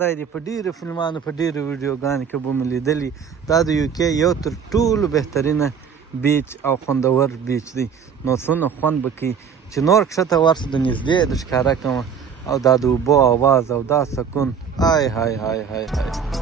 ځای دی په ډېرو فلمانو په ډېرو ویډیوګانو کې به مو لیدلي دا د یو کې یو تر ټولو بهترینه بیچ او خوندور بیچ دی نو څونه خوند به کوي چې نور کښته ورسو د نږدې د ښکاره کومه او دا د اوبو اواز او دا سکون های های های های های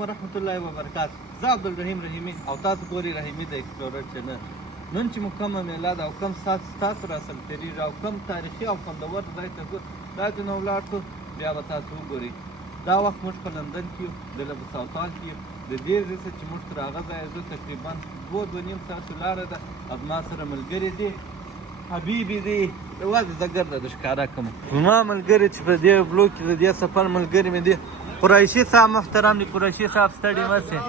ورحمت الله وبرکاته زه عبدالرحیم رحیمي او تاسو ګورئ رحیمي د ایکسپلورر چینل نن چې مو کومه میله ده او کوم ساعت ستاسو راسره تېرېږي او کوم تاریخي او خوندور ځای ته ځو دا چې نه ولاړ شو بیا به تاسو وګورئ دا وخت موږ په لندن کې یو دلته په ساوثهال کې یو د دې ځای څخه چې موږ تر هغه ځایه ځو تقریبا 2-2.5 ساعته لاره ده او زما سره ملګري دي حبیبي دی یوازې زه ګرده د ښکاره کوم زما ملګري چې په دې بلوک کې د دې سفر ملګري مې دي قریشي صاحب محترم دی قریشي صاحب ستړي مه شئ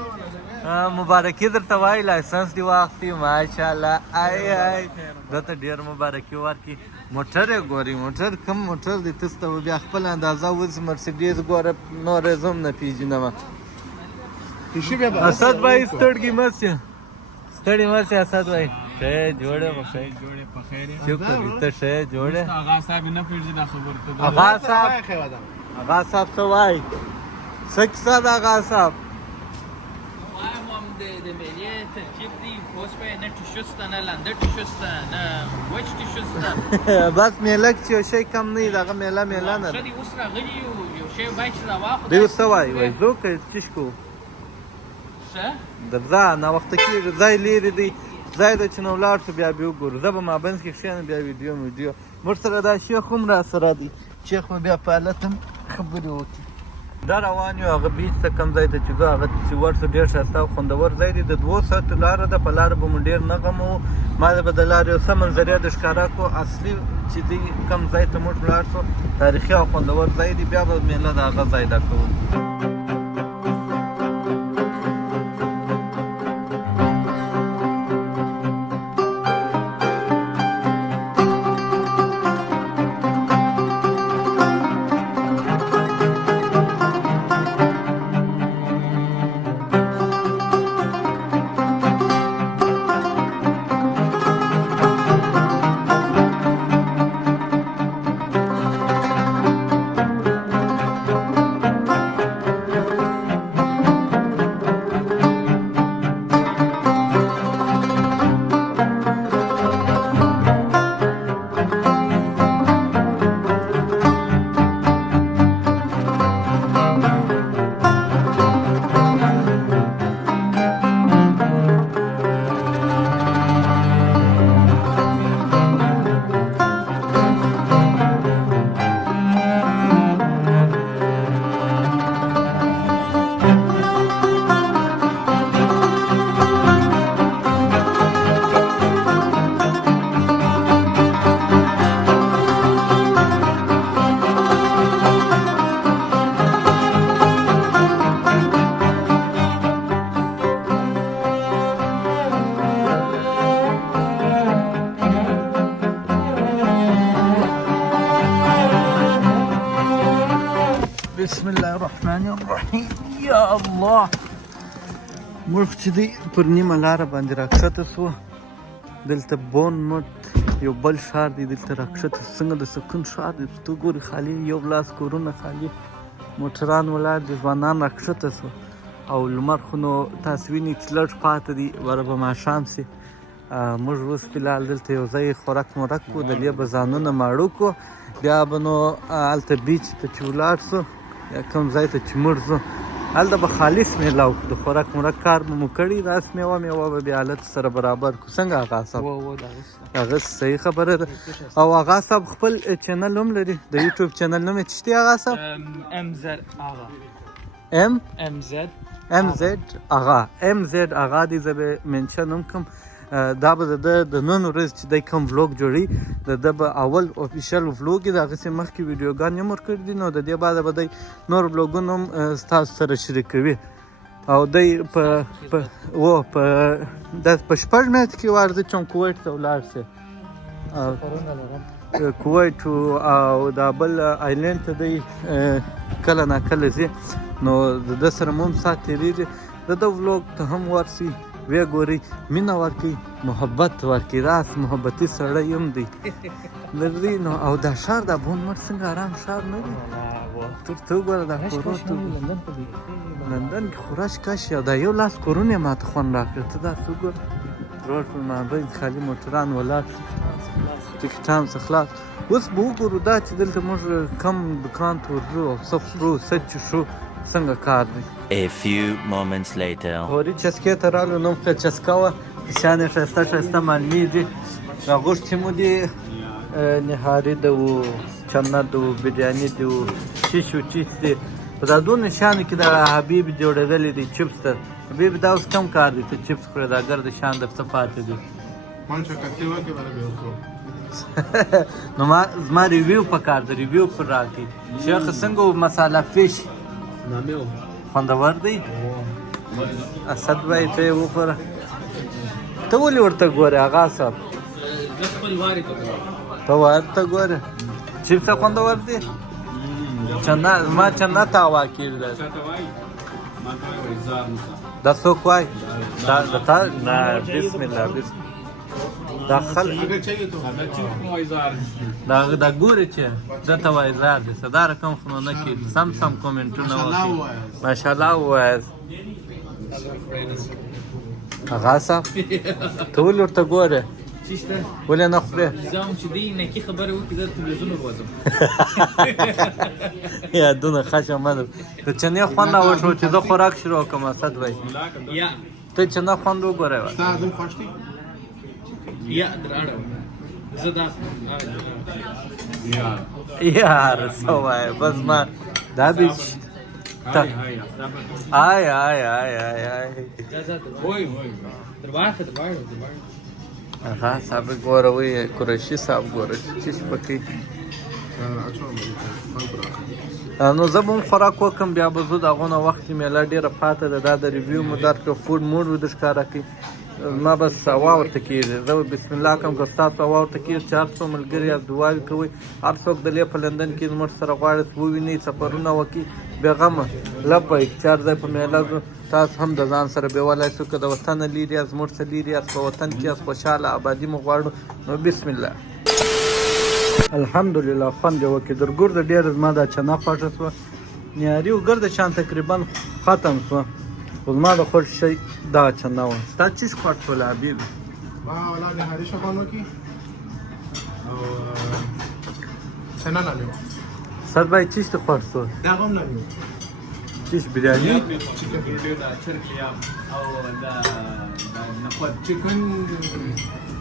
مبارکي درته وایي لایسنس دې واخلي ماشاءالله ای ای درته ډېر مبارکي ورکړي موټر یې ګورئ موټر کوم موټر دی تاسو ته بیا خپله اندازه اوس مرسډیز ګوره نور یې زه هم نه پېژنم اسد بھائی ستړي مه شئ ستړي مه شئ اسد بھائی ښه جوړه په خیر شکر دې ته ښه جوړه آغا صاحب نه پېژني دا خبره ته آغا صاحب څه وایي څه کیسه ده آغا صاحب وایم هم د میلې ترکیب دی اوس به نه ټیشو شته نه لنده ټیشو شته نه وچ ټیشو شته بس میله کې یو شی کم نه وي دغه میله نه ده ښه دی اوس راغلي یو شی وایي چې راواخلو دوی څه وایي وایي ځو که چشکو ښه درځه ناوخته کېږي ځای لرې دی ځای ده چې نه ولاړ شو بیا به وګورو زه به مابینځ کې کښېنم بیا ویډیو موږ سره دا شیخ هم راسره دی شیخ مو بیا په حالت هم خبرې وکړي دا روان یو هغه بیچ ته کوم ځای ته چې ځو هغه چې ورسو ډېر ښایسته او خوندور ځای دی د 2 ساعتو لاره ده په لاره به مو ډېر نه غموو ما به د لارې یو څه منظرې د ښکاره کړو اصلي چې دی کوم ځای ته موږ ولاړ شو تاریخي او خوندور ځای دی بیا به میله د هغه ځای دا کوو بسم الله الرحمن الرحیم یا الله موږ چې دی پر نیمه لاره باندې راکښته سوه دلته بون مټ یو بل ښار دی دلته راکښته څنګه د سکون ښار دی تو ګورې خالي یو لاس کورونه خالي موټران ولاړ دي ځوانان راکښته سوه او لمر خو نو تاسو وینئ چې لږ پاته دی وره به ماښام سي موږ اوس فلحال دلته یو ځای خوراک مورک کړو د دې به ځانونه ماړه کړو بیا به نو هلته بیچ ته چې ولاړ سو یا کوم ځای ته چې مړ ځو هلته به خالص میله وکړو د خوراک مورک کار به مو کړي راس میوه به بیا حالت سره برابر کړو څنګه آغا صاحب هغه صحیح خبره ده او آغا صاحب خپل چینل هم لري د یوټیوب چینل نوم یې څه دی آغا صاحب ام زد آغا دی زه به منشن هم کوم دا به د نن ورځ چې دی کوم ولاګ جوړي د به اول افیشل ولاګ د هغه مخکې ویډیوګانې هم ورکړي دي نو د دې بعد به دی نور ولاګونه هم ستاسو سره شریکوي او دی په شپږ میاشتې کې وارده چون کویټ ته ولاړ سي کویت او دا بل آیلینډ ته دی کله ناکله ځي نو د ده سره مو هم ساعت تېرېږي د ده ولوګ ته هم ورسي ویې ګورئ مینه ورکوي محبت ورکوي راس محبتي سړی هم دی لري نو او دا ښار دا بونمټ څنګه آرام ښار نه دی ته وګوره دا کورو لندن کې خو رش کش یا دا یو لاس کورونه یې ماته خوند راکړه ته داسې وګوره روډ پر مابین خالي موټران ولاړ ټکټان څه خلاص اوس به وګورو دا چې دلته موږ کم دکان ته ورځو او څه خورو څه څښو څنګه کار دی A few moments later. هوري چسکې ته رالو نوم ښه چسکه وه شیان یې ښایسته ښایسته معلومېږي راغوښتي مو دي نهاري ده و چنه ده و بریاني ده و چیش و چیس دی په دا دونه شیانو کې د حبیب جوړېدلی دی چپس ته حبیب دا اوس کم کار دی ته چپس خورې دا ګرد شیان در څه پاتې دي نو زما ریویو په کار ده ریویو پر راکړي شیخ څنګه و مساله فیش خوندور دی اسد بھائی ته یې وخوره ته ولې ورته ګورې اغا صاحب ته ورته ګورې چپس خوندور دی چنا ما چنا ته هوا کېږده دا څوک وایي دا نه بسم الله بسم دا خلک دا ګورې چې دته وایي زار دی څه دا رقم خو نو نه کېږي سم کومنټونه وکړي ماشاءالله ووایاست اغا صاحب ته ولې ورته ګورې ولې نه خورې زه هم چې دی نکي خبرې وکړي زه تلویزیون وروځم یادونه خشه منم د چنې خوند راوښو چې زه خوراک شروع کړم اسد بھائی ته چنه خوند وګورې یا دراړه زه دا یار څه وایې بس ما دا به آی هغه صاحب ګوره وایي قریشي صاحب ګوره چیش پکې نو زه به هم خوراک وکړم بیا به زه د هغو نه وخت چې میله ډېره پاته ده دا د ریویو مو درکړه فوډ موډ ورته ښکاره کوي ما بس هوا ورته کېږي زه به بسم الله کوم که ستاسو هوا ورته کېږي چې هر څو ملګري یاست دعاوې کوئ هر څوک د لې په لندن کې زموږ سره غواړئ ووینئ سفرونه وکړي بېغمه لبیک چې هر ځای په میله ځو تاسو هم د ځان سره بیولی شو که د وطنه لرې یاست زموږ څه لرې یاست په وطن کې یاست خوشحاله آبادي مو غواړو نو بسم الله الحمدلله خوند یې وکړي درګرده ډېره زما دا چنه خوښه شوه نیاري و ګرده شان تقریبا ختم شوه خو زما د خوښ شی دا چنه وه ستا چیز خوښ شوله حبیب ما ولا نهاري شغال وکړي او چنه نه مې سر بھائی چیز ته خوښ شو دا هم نه مې چیز بریاني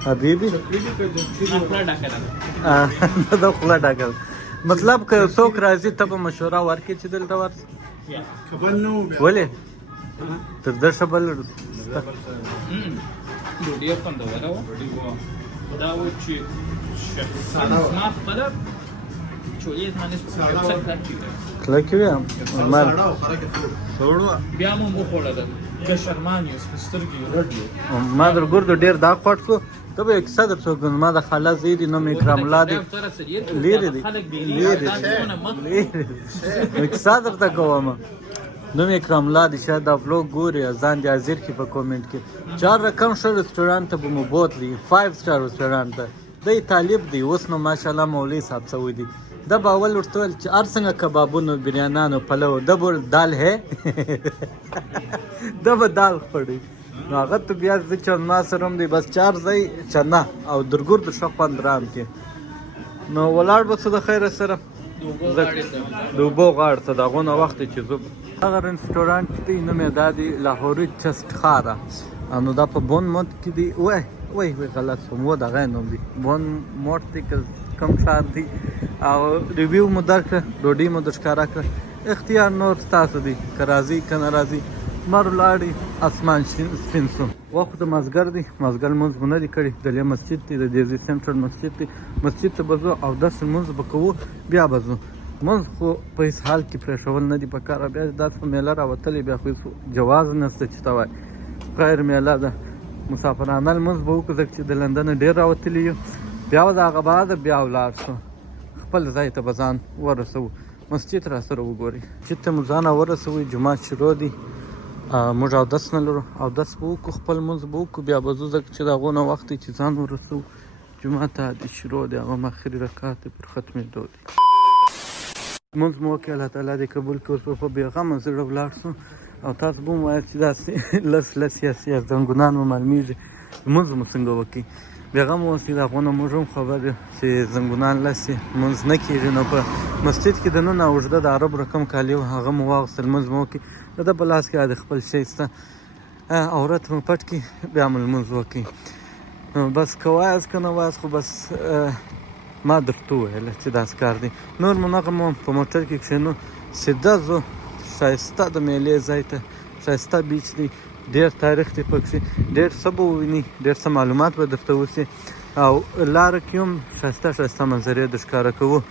حبیبي دا خوله ډاکل مطلب که یو څوک راځي ته به مشوره ورکړې چې دلته ورسې خبر نه و ولې تر ده ښه بل ډوډۍ خوندوره وه دا و چې زما خپله چولې زما نسبت کلکې وې بیا مو وخوړله که شرمان یو سترګې رډ یو ما درګردو ډېر دا خوښ شو ته به یو کیسه در څوک ما د خاله زوی دی نوم اکرام الله دی لرې دی نو کیسه درته کوم نوم اکرام الله دی شاید دا ولاګ ګوري ځان دې حاضر کړي په کومنټ کې 4 رقم ښه رسټورانټ ته به مو بوتلي 5 سټار رسټورانټ ته دی طالب دی اوس نو ماشاءالله مولوي صاحب سوی دی دا به اول ورته ویل چې هر څنګه کبابونو بریانانو پلو دا به دال ہے دا به دال خوړي نو هغه ته بیا زه چنما سره هم دی بس 4 ځای چنه او درګرد ښه خوند رام کې نو ولاړ به څه د خیره سره د اوبو غاړه ته د هغو نه وخت چې زه هغه رسټورانټ دی نوم یې دا دی لاهوري چسټخاره نو دا په بون موټ کې دی وای غلط شوم و دغه نوم دی بون موټ دی که کم ښار دی او ریویو مو درکړه ډوډۍ مو در ښکاره کړه اختیار نور ستاسو دی که راځئ که نه راځئ مر ولاړې اسمان سپین شو وخت د مازګر دی مازګر لمونځ مو نه دی کړی دلې مسجد دی د دیزي سنټرل مسجد دی مسجد ته به ځو اودس لمونځ به کوو بیا به ځو لمونځ خو په هېڅ حال کې پرېښول نه دي په کار بیا داسې په میله راوتلی بیا خو هېڅ جواز نشته چې ته وایې غیر میله ده مسافرانه لمونځ به وکړو ځکه چې د لندنه ډېر راوتلي یو بیا د هغه بعد بیا ولاړ شو خپل ځای ته به ځان ورسوو مسجد را سره وګورئ چې ته مو ځان ورسوئ جومات شروع دی موږ اودس نه لرو اودس به وکړو خپل لمونځ به وکړو بیا به ځو ځکه چې د هغو نه وخت دی چې ځان ورسوو جومات ته د شروع دی هغه هم اخري رکعت دی پر ختمېدو دی لمونځ مو وکړي الله تعالی دې قبول کړي اوس به په بېغمه زړه ولاړ شو او تاسو به هم وایاست چې داسې لس یا زنګونان مو معلومېږي لمونځ مو څنګه وکړي بېغمه اوسئ د هغو نه موږ هم خبر یو چې زنګونان لس لمونځ نه کېږي نو په مسجد کې دننه اوږده د عرب رقم کالي وو هغه مو واغوستل لمونځ مو وکړي د ده په لاس کې د خپل شی شته عورت مو پټ کړي بیا مو لمونځ وکړي بس که وایاست که نه وایاست خو بس ما درته وویله چې داسې کار دی نور مو نغه مو په موټر کې کښېنو سیده ځو ښایسته د میلې ځای ته ښایسته بیچ دی ډېر تاریخ دی پکښې ډېر څه به وویني ډېر څه معلومات به درته وسي او لاره کې هم ښایسته ښایسته منظرې در ښکاره کوو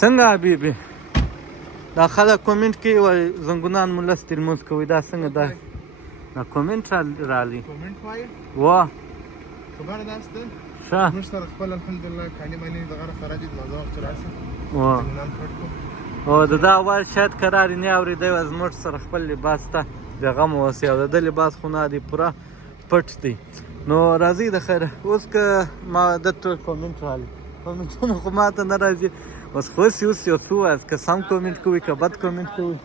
څنګه حبیبي دا خلک کومنټ کوي وایي زنګونان مو لس دي لمونځ کوئ دا څنګه دا کومنټ رالی کومنټ وایي وا زبردست ده ښه موږ سره خپل الحمدلله کالي مالي دغه راځي د مازه وخت راشي وا نن پټ کو او د دا اول شاید قرار نه اورېدی وه زموږ سره خپل لباس ته بېغمه اوسئ او د ده لباس خو نه دی پوره پټ دی نو راځئ د خیره اوس که ما ده ټول کومنټ راغلي کومنټونه خو ما ته نه راځي اوس خو اوس یو څه ووایاست که سم کومنټ کوئ که بد کومنټ کوئ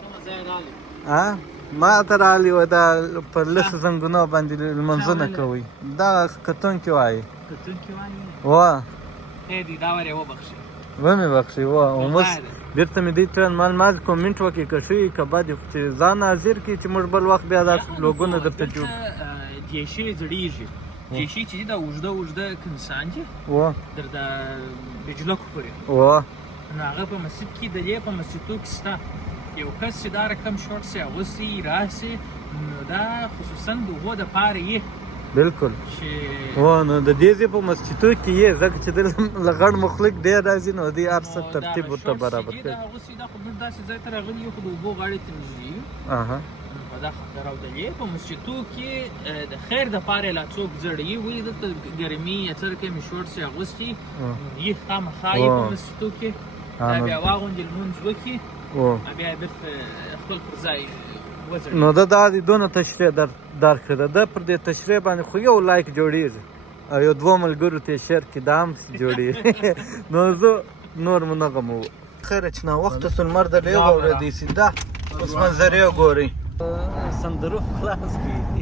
ما ته راغلي وه دا پر لسو زنګونو باندې لمونځونه کوئ دا کتونکي وایي وا ومې بخښي وا اوس بیرته مې دې ټرن مال کومنټ وکړي که ښه وي که بد وي چې ځان حاضر کړي چې موږ بل وخت بیا دا لوګونه درته جوړ جیشي زړیږي جیشي چې دا اوږده کنسان دي وا در د بجلکو پورې وا نو هغه په مسجد کې د دې په مسجدو کې شته یو کس چې دا رقم شورټ سي اغوستي راسي نو دا خصوصا د هغو دپاره یې بالکل چې نو د دې ځای په مسجدو کې یې ځکه چې دلته له غټ مخلوق ډېر راځي نو دې هر څه ترتیب ورته برابر کوي دا اغوستي دا خو موږ داسې ځای ته راغلي یو خو د اوبو غاړې ته نږدې یو په دا خبره او د دې په مسجدو کې د خیر دپاره لا څوک زړوي وایي دلته ګرمي یا څه رقم شورټ سي اغوستي یې خامخا یې په مسجدو کې دا بیا واغوندي لمونځ وکړي بیا بیرته خپل پر ځای نو دا د دونه تشریح درکړه ده پر دې تشریح باندې خو یو لایک جوړیږي او یو دوه ملګرو ته شیر کې دا هم جوړیږي نو زه نور مو نه غمو خیره چې ناوخته سو لمر د لېغه اورېدی سیده اوس منظرې وګورئ سندروف خلاص کړي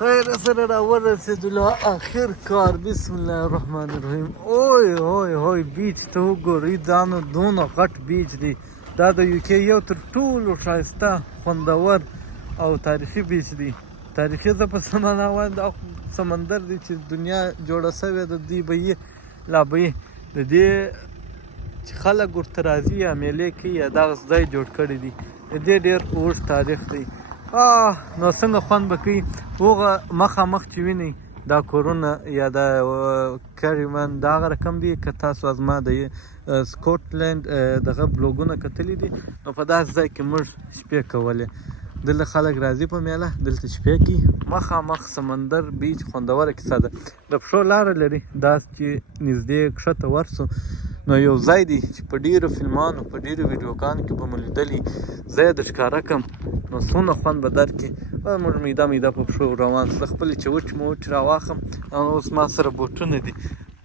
خیر سره راورسېدلو اخر کار بسم الله الرحمن الرحیم اوی بیچ ته وګورئ دا نو دونه غټ بیچ دی دا د یوکې یو تر ټولو ښایسته خوندور او تاریخي بیچ دی تاریخي زه په سمانه وایم دا سمندر دی چې دنیا جوړه سوې د دې به یې لا به یې د دې چې خلک ورته راځي یا میلې کوي یا دغه ځای جوړ کړی دی د دې ډېر اوږد تاریخ دی نو څنګه خوند به کوي هغه مخامخ چې وینئ دا کورونه یا دا کریمن دا هغه رقم دي که تاسو زما د سکاټلند دغه بلوګونه کتلي دي نو په داسې ځای کې موږ شپې کولې دلته خلک راځي په میله دلته شپې کوي مخامخ سمندر بیچ خوندوره کیسه ده د پښو لاره لري داسې چې نږدې کښته ورسو نو یو ځای دی چې په ډیرو فلمانو په ډیرو ویډیوګانو کې به مو لیدلي زه یې درښکاره کړم نو څومره خوند به درکړي موږ میده په پښو روان زه خپلې چې وچ مو وچ راواخم اوس ما سره بوټونه دي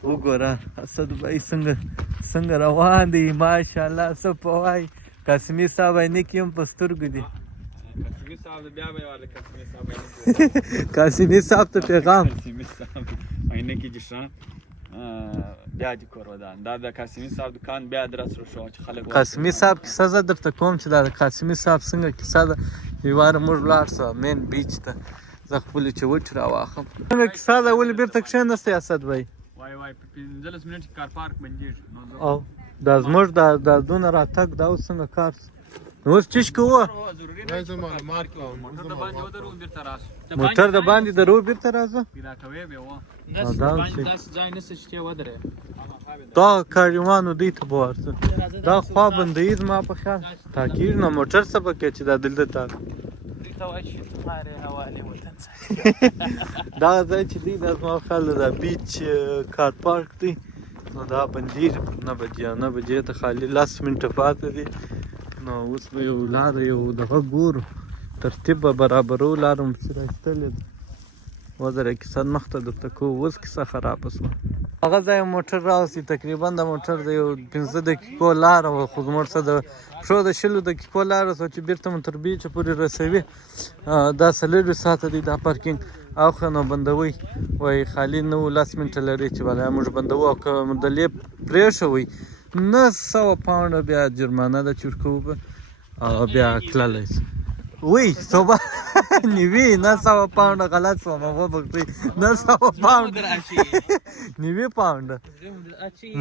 وګوره اسد بای څنګه روان دی ماشاءالله څه په وایي قاسمي صاحب عینکې هم په سترګو دي قاسمي صاحب ته پیغام عینکې دي ښه بیا دې کور ودان دا د قاسمي صاحب دکان بیا درس رو شو چې خلک قاسمي صاحب کیسه زه درته کوم چې دا د قاسمي صاحب څنګه کیسه ده یو واره موږ ولاړ سو مین بیچ ته زه خپلې چې وچ راواخم څنګه کیسه ده ولې بېرته کښېنستی اسد بی وای په 15 منټ کار پارک بندېږي او دا زموږ دا دونه راتګ دا اوس څنګه کار اوس چیش کوه موټر د باندې درو بېرته راځه دا کاریوانو دی ته به ورته دا خوا بندوي زما په خیال تاکیر نه موټر څه پکې چې دا دلته تا دا ځای چې دی دا زما په خیال دا بیچ کار پارک دی نو دا بندېږي پر 9 بجې ته خالي 10 منټه پاته دي نو اوس به یو لاره یو دغه ګورو ترتیب به برابرو لاره مو پسې راایستلې ده وزره کیسه مخته درته کوو اوس کیسه خرابه شوه هغه ځای موټر راوستي تقریبا د موټر د یو 15 دقیقو لاره وه خو زموږ څه د پښو د 20 دقیقو لاره شوه چې بېرته مو تر بیچه پورې رسوي دا 4 ساعته دی دا پارکینګ اخره نو بندوئ وایي خالي نه و 10 منټه لري چې بله موږ بندوو او که دلې پرېښوئ 900 پاونډه بیا جرمانه ده چې ورکوو به او بیا تللی شو وی صبح نیوی 900 پاونډه غلط شوم وبخښئ 900 پاونډه نیوی پاونډه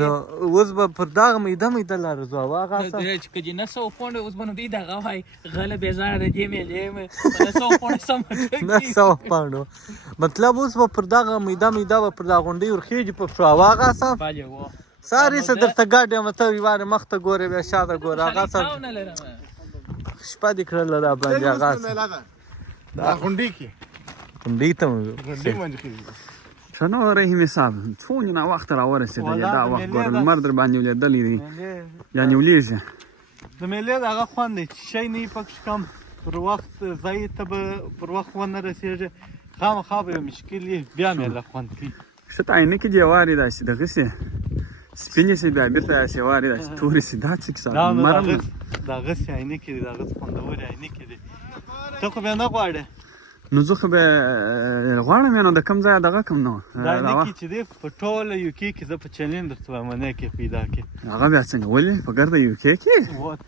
نو اوس به پر دغه میده لاره ځو هغه چې که 900 پاونډه اوس به نو دی دغه وایي غله بېزاره د دې میلې 900 پاونډه سمه 900 پاونډه مطلب اوس به پر دغه میده به پر دغه غونډۍ ورخېږي په پښو هغه سم ساری څه درته ګاډ یم ته واره مخته ګورې بیا شاته ګوره هغه څه شپه دې کړله را باندې هغه دا غونډۍ کې غونډۍ ته ښه نو رحیم صاحب څونه ناوخته راورسېدلې دا وخت ګوره لمر در باندې ولیدلی دی یعنې ولیږي د میلې د هغه خوند دی چې شی نه وي پکې کم پر وخت ځای ته به پر وخت ونه رسېږي خامخا به یو مشکل وي بیا میله خوند کوي ښه ته عینکې دې وارې داسې دغسې سپینې سي بیا بېرته داسې وارې داسې تورې سي دا څه کیسه مرم دا هغسې عینکې دي دا هغسې خوندورې عینکې دي ته خو بیا نه غواړې نو زه خو به غواړم نو د کوم ځایه دغه کوم نو دا عینکې چې دی په ټوله یوکې کې زه په چلین درته وایم منې کې پیدا کړې هغه بیا څنګه ولې په ګرده یوکې کې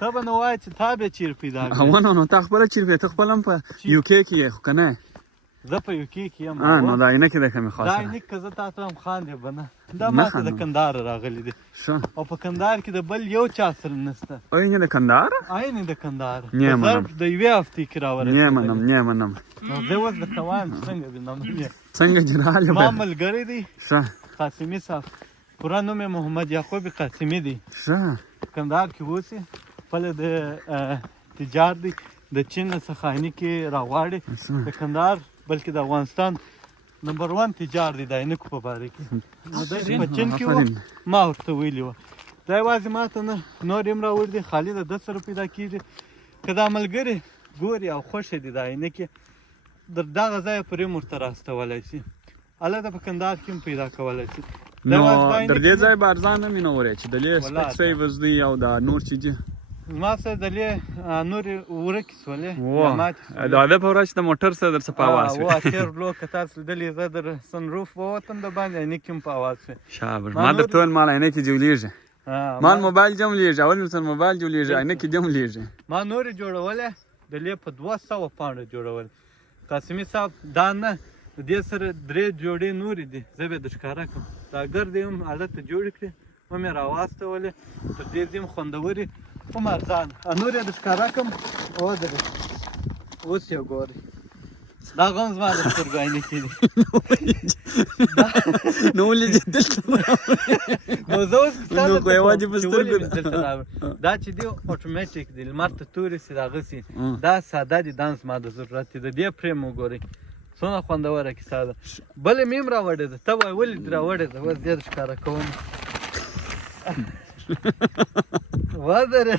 ته به نه وایې چې تا بیا چیرې پیدا کړې نو تا خپله چیرې ته خپله هم په یوکې کې یې خو که نه زه په یوکې کې یم نو دا عینکې ده که مې خواست دا عینک که زه تا ته هم خاندې به نه دا ماته د کندهاره راغلی دی او په کندهار کې د بل یو چا سره نشته عین د کندهار عین د کندهار نه منم د یوې هفتې کې راورسېدلی نه منم نو زه اوس درته وایم څنګه دی نوم یې څنګه جنرال ما ملګری دی ښه قاسمي صاحب پوره نوم یې محمد یعقوب قاسمي دی ښه کندهار کې اوسي خپله د تجار دی د چین څخه عینکې راغواړي د کندهار بلکې د افغانستان نمبر 1 تجار دی د عینکو په باره کې نو دی چې په چین کې و ما ورته ویلي وه دا یوازې ما ته نه نور هم راوړي دي خالي د ده سره پیدا کېږي که دا ملګري ګوري او خوښه دي د عینکې در دغه ځایه پورې هم ورته راستولی شي هلته په کندهار کې هم پیدا کولی شي نو در دې ځای به ارزانه مې نه ورې چې د دې سپیکس ویوز دي او دا نور چې دي ما سره دلې نورې ورکې سولې دا ده په ورځ چې د موټر سره در څه په اواز و اتیر لو که تاسو لیدلې زه در سنروف ووتم د باندې عینکې هم په اواز شوې شاباش ما درته ویل مال عینکې جوړېږي مال موبایل جوړېږي اول مې سره موبایل جوړېږي عینکې جوړېږي ما نورې جوړولې دلې په 200 پاونډه جوړول قاسمي صاحب دا نه د دې سره 3 جوړې نورې دي زه به د ښکاره کړم دا ګردې هم هلته جوړې کړې ومې راواستولې تر دې ځي هم خوندورې هم ارزان نور یې د ښکاره کړم ودرې اوس یې ګورئ دا غم زما د سترګو عینکې دي نو ولې چې دلته نو زه اوس نو خو یوازې په سترګو دا چې دی اټومیټیک دی لمر ته تورې سي راغسي دا ساده دي دا زما د ضرورت دی د دې پرېم وګورئ څونه خوندوره کیسه ده بلې مې هم راوړې ده ته وایې ولې دې راوړې ده اوس دې د ښکاره کوم ودرې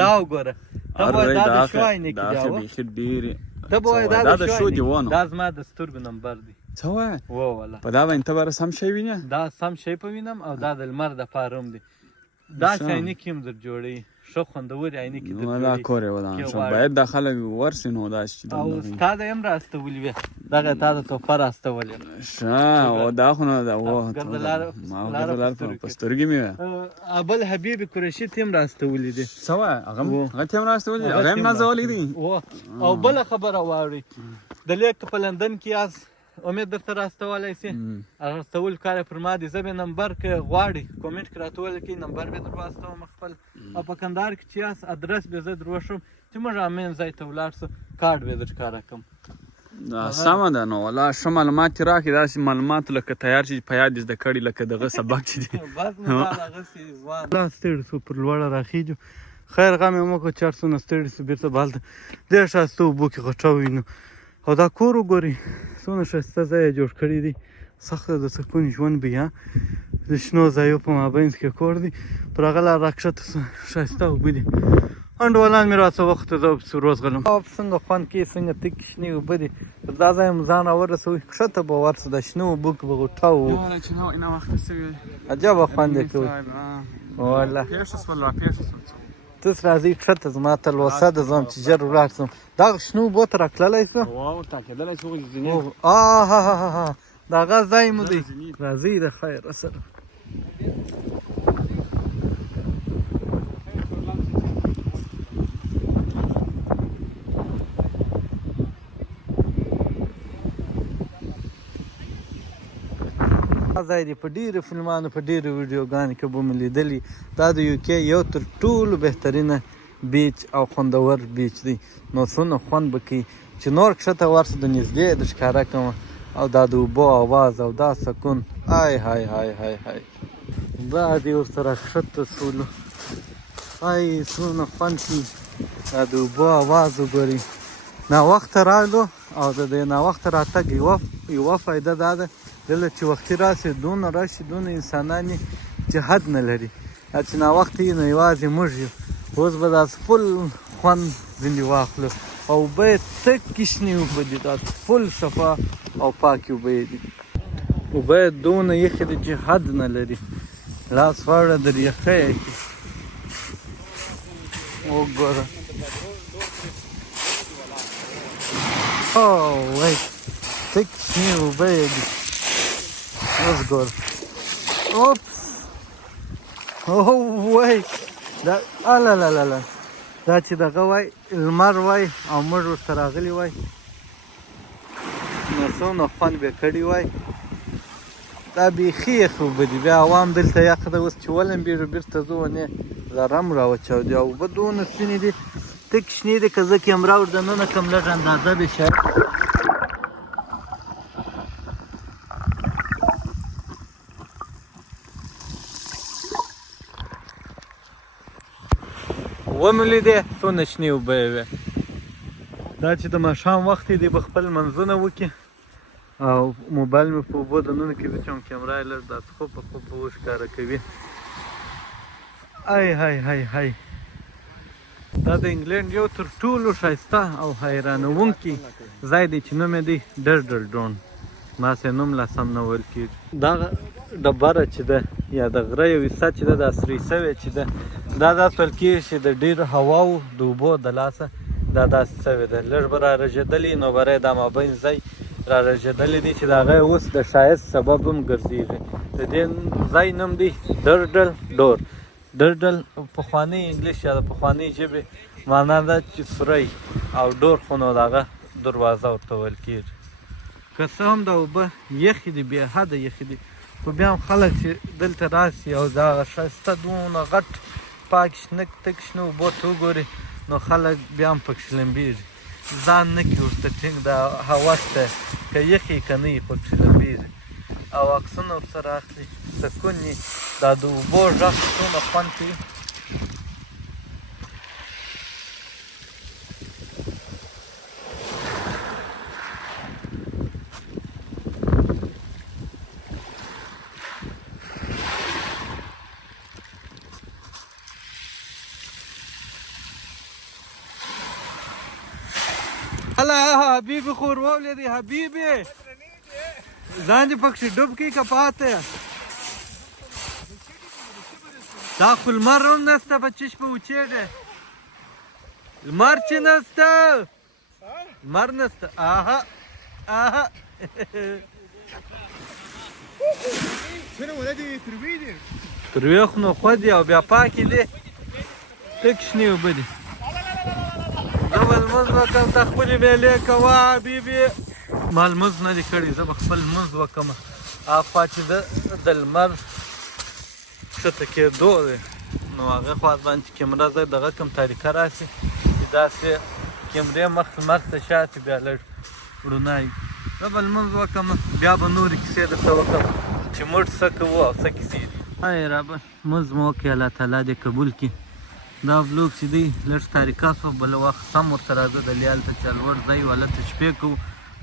دا وګوره ته وایې دا د شو عینکې دی ته به وایې دا د شو دی دا زما د سترګو نمبر دی څه وایې والله په دا باندې ته به سم شی وینې دا سم شی په وینم او دا د لمر دپاره هم دی داسې عینکې هم در جوړوي ښه خوندورې عینکې در دا کور یې ودان شو باید دا خلک ورسي نو داسې چې او ستا د هم راستولي وې دغه تا د تحفه راستولې ښه او دا خو نه ده ما ګردلار په سترګې مې وې بل حبیب قریشي ته هم راستولي دي څه وایې هغه ته هم راستولي دي هغه هم نازولي دي او بله خبره واورئ د لیک په لندن کې یاست امید درته راستولی سي راستول کار یې پر ما دی زه به نمبر که غواړئ کومنټ کې راته ولیکئ نمبر به در واستوم خپل او په کندهار کې چې یاست ادرس به زه در وښیم چې موږ امین ځای ته ولاړ سو کارډ به در ښکاره کړم سمه ده نو والله ښه معلومات یې راکړي داسې معلومات لکه تیار چې په یاد یې زده کړي لکه دغه سبق چې دی بس مو هغسې لا ستړي سو پر لوړه راخیږو خیر غم یې وکړو چې هر څونه ستړي سو بېرته به هلته ډېر ښایسته اوبو کې غټه وینو او دا کور وګورئ څونه ښایسته ځای یې جوړ کړی دی سخته د سکون ژوند به یا د شنو ځایو په مابینځ کې کور دی پر هغه لار راکښته سو ښایسته اوبه دي انډولان مې راڅه وخت ته زه پسې روزغلم څنګه خوند کوي څنګه تکې شنې اوبه دي پر دا ځای هم ځان راورسوئ کښته به ورسو د شنو اوبو کې به غوټه وو عجبه خوند یې کوي والله تاسو راځئ کښته زما تلوسه ده زه هم چې ژر ولاړ شم دغه شنو اوبو ته راتللی سو د هغه ځای مو دی راځئ د خیره سره ځای دی په ډېرو فلمانو په ډېرو ویډیوګانو کې به مو لیدلي دا د یوکې یو تر ټولو بهترینه بیچ او خوندور بیچ دی نو څونه خوند به کوي چې نور کښته ورسو د نږدې د ښکاره کومه او دا د اوبو اواز او دا سکون های های های های های دا دې ورسره کښته سولو های څونه خوند کوي دا د اوبو اواز وګورئ ناوخته راغلو او د دې ناوخته راتګ یوه فایده دا ده دلته چې وختي راشي دونه راشي دونه انسانان چې حد نه لري چې ناوخته یې نو یوازې موږ یو اوس به داسې فل خوند ځینې واخلو او اوبه یې تکې شنې اوبه دي داسې فل شفا او پاکې اوبه یې دي اوبه یې دونه یخې دي چې حد نه لري لاس واړه در یخه یې کړي وګوره وای تکې شنې اوبه یې دي اوس ګوره اوپس وای دا الالالله دا چې دغه وای لمر وای او موږ ورته راغلي وای نو څومره خوند به کړی وای دا بیخي یخ اوبه دي بیا عوام دلته یخ ده اوس چې ولمبېږو بېرته ځو ونې ذره هم راوچاودي او اوبه دونه سپینې دي تکې شنې دي که زه کیمرا ور دننه کړم لږ اندازه به شاید ومې لیدې څونه شنې اوبه یې وې دا چې د ماښام وخت دی به خپل منځونه وکړي او موبایل مې په اوبو دننه کې وچوم کیمرا یې لږ داسې خوب په خوب وښکاره کوي ای های های های دا د انګلینډ یو تر ټولو ښایسته او حیرانوونکی ځای دی چې نوم یې دی ډرډل ډون ماسې نوم لا سم نه ویل کېږي دغه ډبره چې ده یا د غره یو حصه چې ده دا سرې سوې چې ده دا داسې ویل کېږي چې د ډېر هواو د اوبو د لاسه دا داسې سوې ده لږ به را رژېدلي نو بری دا مابین ځای را رژېدلی دی چې د هغه اوس د ښایست سبب هم ګرځېږي د دې ځای نوم دی ډرډل ډور ډرډل پخوانۍ انګلیش یا د پخوانۍ ژبې معنا ده چې سوری او ډور خو نو د هغه دروازه ورته ویل کېږي که څه هم د اوبه یخې دي بې حده یخې دي خو بیا هم خلک چې دلته راسي او د هغه ښایسته دونه غټ پاک شنه تک شنه اوبو ته وګوري نو خلک بیا هم پکښې لمبېږي ځان نه کړي ورته ټینګ د هوس ته که یخې که نه یې پکښې لمبېږي او عکسونه ورسره اخلي سکون یې دا د اوبو غږ څومره خوند کوي هلا حبیبي خو ورولېدې حبیبي ځان دې پکښې ډوب کړي که پاته دا خو لمر هم نسته په چشمه اوچېږې لمر چې نسته لمر نسته آها آها تروې خو نو خود دي او بیا پاکې دي تک شنې اوبه دي زه به لمونځ وکړم ته خپلې میلې کوه حبیبي ما لمونځ نه دی کړی زه به خپل لمونځ وکړم هاخوا چې د لمر ښکته کېدو دی نو هغه خوا باندې چې کیمره زه دغه کوم طریقه راسي چې داسې کیمرې مخ لمر ته شاتې بیا لږ روڼا وي زه به لمونځ وکړم بیا به نورې کیسې درته وکړم چې موږ څه کوو او څه کیسې دي ای رابه لمونځ مو وکړې الله تعالی دې قبول کړي دا بلوګ چې دی لږ تاریکه شو بل وخت سم ورته راځه دلې هلته چې لوړ ځای و هلته شپې کوو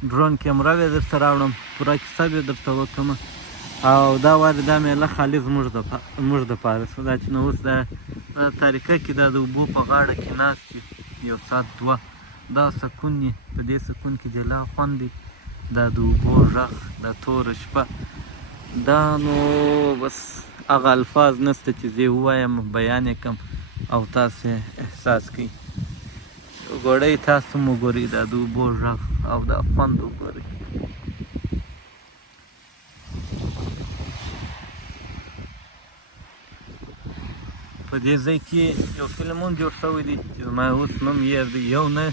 ډرون کیمره به یې درته راوړم پوره کیسه به یې درته وکړم او دا وارې دا میله خالي زموږ دپاره شوه دا چې نو اوس دا تاریکه کې دا د اوبو په غاړه کې ناست یو یو ساعت دوه دا سکون یې په دې سکون کې جلا خوند دی دا د اوبو غږ دا توره شپه دا نو بس هغه الفاظ نسته چې زه یې ووایم بیان یې کړم او تاسې احساس کړئ ګوړی تاسو هم وګورئ دا د اوبو غږ او دا خوند وګورئ په دې ځای کې یو فلم هم جوړ شوی دی چې زما اوس نوم یې دی یو نه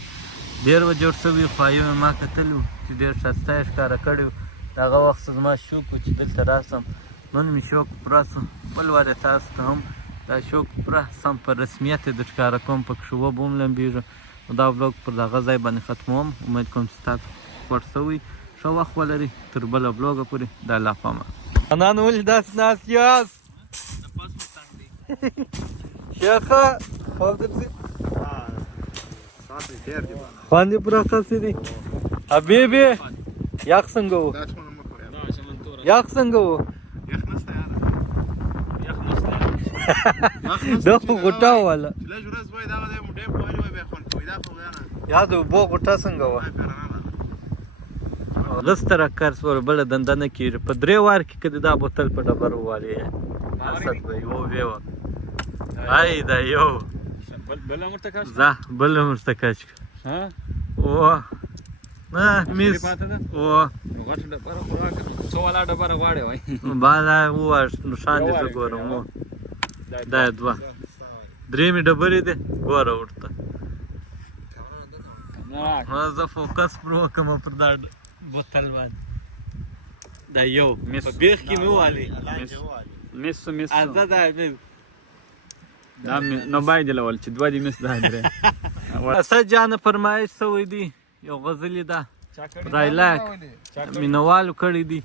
ډېر به جوړ شوي خو یو مې ما کتلی و چې ډېر ښایسته یې ښکاره کړی و د هغه وخت زما شوق و چې دلته راسم نن مې شوق پوره شو بل وارې تاسو ته هم دا شوق پوره سم په رسمیت یې در ښکاره کوم پکښې وبه هم لمبېږم دا بلوګ پر دغه ځای باندې ختموم امید کوم چې تاسو خوښ شوی ښه وخت ولرئ تر بله بلوګه پورې د الله په امان انان ولې داسې ناست یاست شیخه خوب درځي خوند یې پوره خاصې دی حبیبي یخ څنګه و یخ څنګه و دا خو غوټه واله یا د اوبو غوټه څنګه وه لس تره کار سوه بله دنده نه کېږي په درې وار کې که د دا بوتل په ډبره ووالې حسد به یې ووې وه ای دا یو ځه بله هم ورته کچ کړه اوه نه میس اوه بالا ووایه نښان دې زه ګورم و دا یې دوه درې مې ډبرې دي ګوره ورته زه فوکس پر وکړم پر دا بوتل باندې دا یو په بیخ کې مې ووالې مسو ازه دا میس دا نو باید لول چې دوه دې مس دا درې اسد جان فرمایش شوی دی یو غزل ده رایلاک مینوالو کړی دي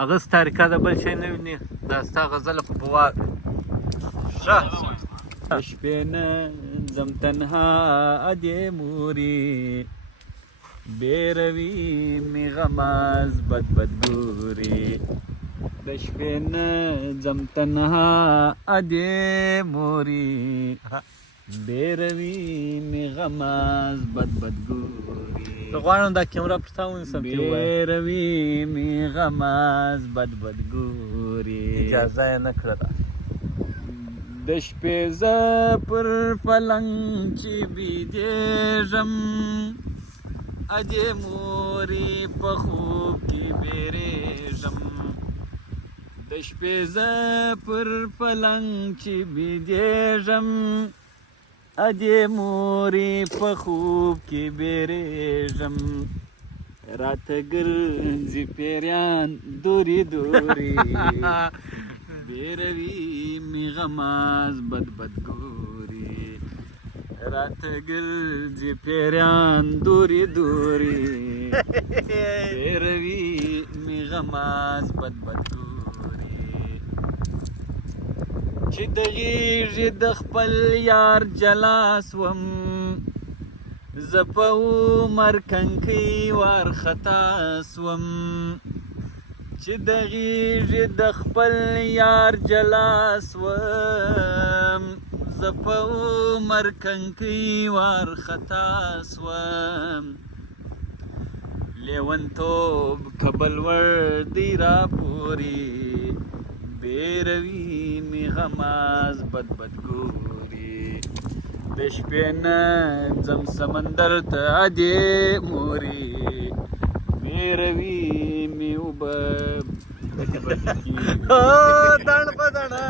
هغه تاریکه د بل شی نه ویني دا ستا غزله خو په واک ښه شپې نه ځم تنها ادې مورې بیروي مې غماز بد بد ګورې د شپې نه ځم تنها ادې مورې بیروي مې غماز بد بد ګورې زه غواړم دا کیمره پر تا ونیسم چې ووایې. بیروي می غماز بد بد ګوري اجازه یې نه کړله. د شپې زه پر پلنګ چې بیدېږم اجې مورې په خوب کې بیریږم د شپې زه پر پلنګ چې بیدېږم اجې مورې په خوب کې بیریږم راته ګرځي پیریان دوري دوري بیروي می غماز بد بد ګوري راته ګرځي پیریان دوري دوري بیروي می غماز بد بد ګوري چې د غېږې د خپل یار جلا سوم زه په عمر کنکۍ وارخطا سوم چې د غېږې د خپل یار جلا سوم زه په عمر کنکۍ وارخطا سوم لیونتوب کبل ور دی راپورې بیروي می غماز بد بد ګوري د شپې نه ځم سمندر ته اجې مورې بیروي می اوبه بد بد کېږي. دڼ په دڼه